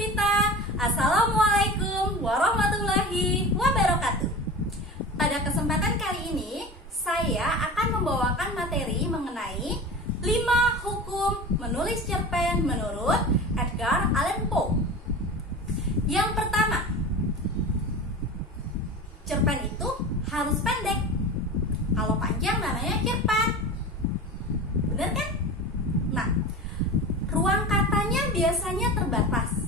Puspita. Assalamualaikum warahmatullahi wabarakatuh. Pada kesempatan kali ini, saya akan membawakan materi mengenai 5 hukum menulis cerpen menurut Edgar Allan Poe. Yang pertama, cerpen itu harus pendek. Kalau panjang namanya cerpen. Bener kan? Nah, ruang katanya biasanya terbatas.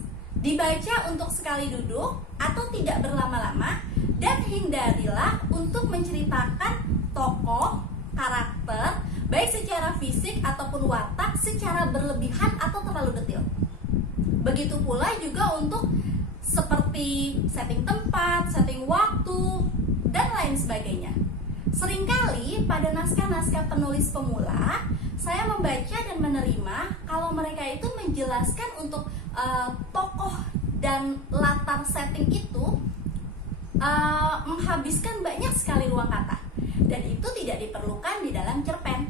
Dibaca untuk sekali duduk atau tidak berlama-lama, dan hindarilah untuk menceritakan tokoh, karakter, baik secara fisik ataupun watak secara berlebihan atau terlalu detail. Begitu pula juga untuk seperti setting tempat, setting waktu, dan lain sebagainya. Seringkali pada naskah-naskah penulis pemula, saya membaca dan menerima kalau mereka itu menjelaskan untuk tokoh dan latar setting itu menghabiskan banyak sekali ruang kata, dan itu tidak diperlukan di dalam cerpen,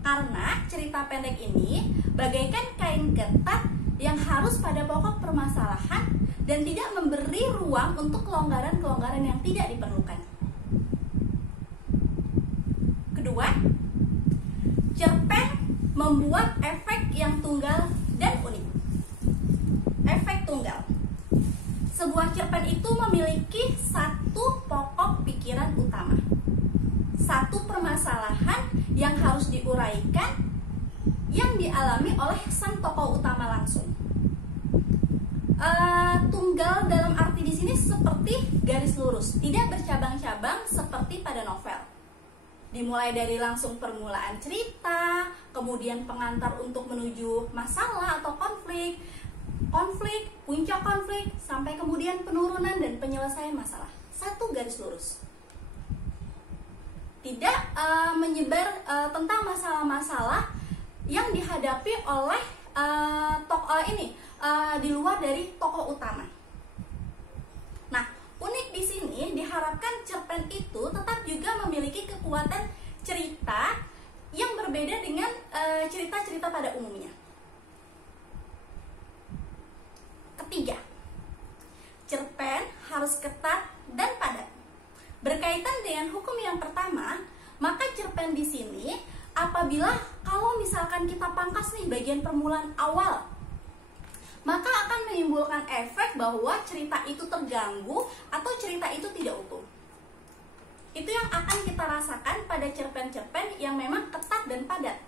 karena cerita pendek ini bagaikan kain ketat yang harus pada pokok permasalahan dan tidak memberi ruang untuk kelonggaran-kelonggaran yang tidak diperlukan. Kedua, cerpen membuat efek yang tunggal dan unik. Efek tunggal. Sebuah cerpen itu memiliki satu pokok pikiran utama, satu permasalahan yang harus diuraikan yang dialami oleh sang tokoh utama langsung. Tunggal dalam arti di sini seperti garis lurus, tidak bercabang-cabang seperti pada novel. Dimulai dari langsung permulaan cerita, kemudian pengantar untuk menuju masalah atau konflik, puncak konflik, sampai kemudian penurunan dan penyelesaian masalah. Satu garis lurus. Tidak menyebar tentang masalah-masalah yang dihadapi oleh di luar dari tokoh utama. Nah, unik di sini diharapkan cerpen itu tetap juga memiliki kekuatan cerita yang berbeda dengan cerita-cerita pada umumnya. Ketiga, cerpen harus ketat dan padat. Berkaitan dengan hukum yang pertama, maka cerpen di sini apabila kalau misalkan kita pangkas nih bagian permulaan awal, maka akan menimbulkan efek bahwa cerita itu terganggu atau cerita itu tidak utuh. Itu yang akan kita rasakan pada cerpen-cerpen yang memang ketat dan padat.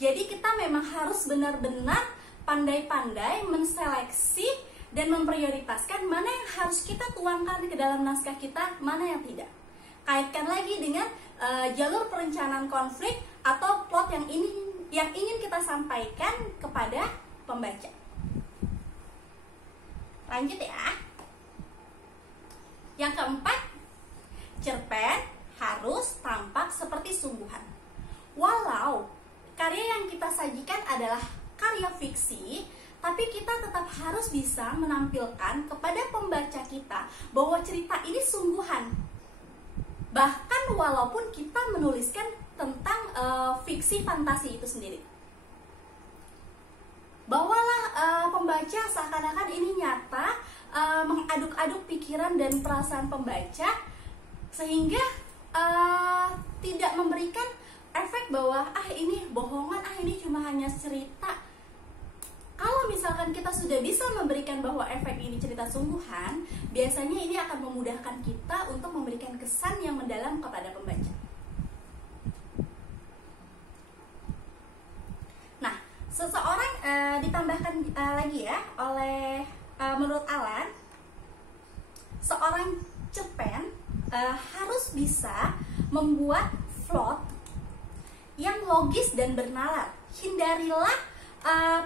Jadi kita memang harus benar-benar pandai-pandai menseleksi dan memprioritaskan mana yang harus kita tuangkan ke dalam naskah kita, mana yang tidak. Kaitkan lagi dengan jalur perencanaan konflik atau plot yang ingin kita sampaikan kepada pembaca. Lanjut ya. Yang keempat, cerpen harus tampak seperti sungguhan. Walau karya yang kita sajikan adalah karya fiksi, tapi kita tetap harus bisa menampilkan kepada pembaca kita bahwa cerita ini sungguhan. Bahkan walaupun kita menuliskan tentang fiksi fantasi itu sendiri. Bawalah pembaca seakan-akan ini nyata, mengaduk-aduk pikiran dan perasaan pembaca, sehingga tidak memberikan efek bahwa ini bohongan, ini cuma hanya cerita. Kalau misalkan kita sudah bisa memberikan bahwa efek ini cerita sungguhan, biasanya ini akan memudahkan kita untuk memberikan kesan yang mendalam kepada pembaca. Nah, seseorang ditambahkan lagi ya oleh menurut Allan, seorang cerpen harus bisa membuat plot yang logis dan bernalar. Hindarilah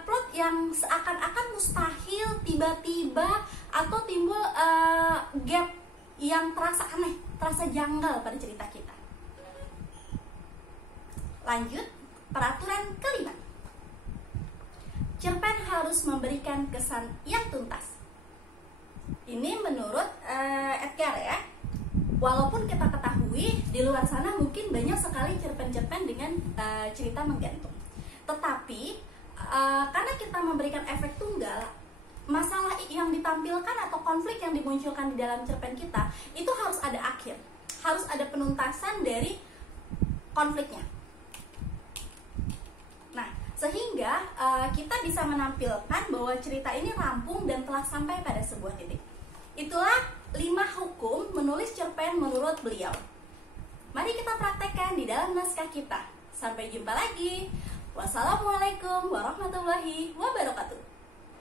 plot yang seakan-akan mustahil tiba-tiba atau timbul gap yang terasa aneh, terasa janggal pada cerita kita. Lanjut, peraturan kelima. Cerpen harus memberikan kesan yang tuntas. Ini menurut Edgar ya. Walaupun kita ketahui di luar sana mungkin banyak sekali cerpen-cerpen dengan cerita menggantung. Tetapi karena kita memberikan efek tunggal, masalah yang ditampilkan atau konflik yang dimunculkan di dalam cerpen kita itu harus ada akhir, harus ada penuntasan dari konfliknya. Nah, sehingga kita bisa menampilkan bahwa cerita ini rampung dan telah sampai pada sebuah titik. Itulah 5 hukum menulis cerpen menurut beliau. Mari kita praktekkan di dalam naskah kita. Sampai jumpa lagi. Wassalamualaikum warahmatullahi wabarakatuh.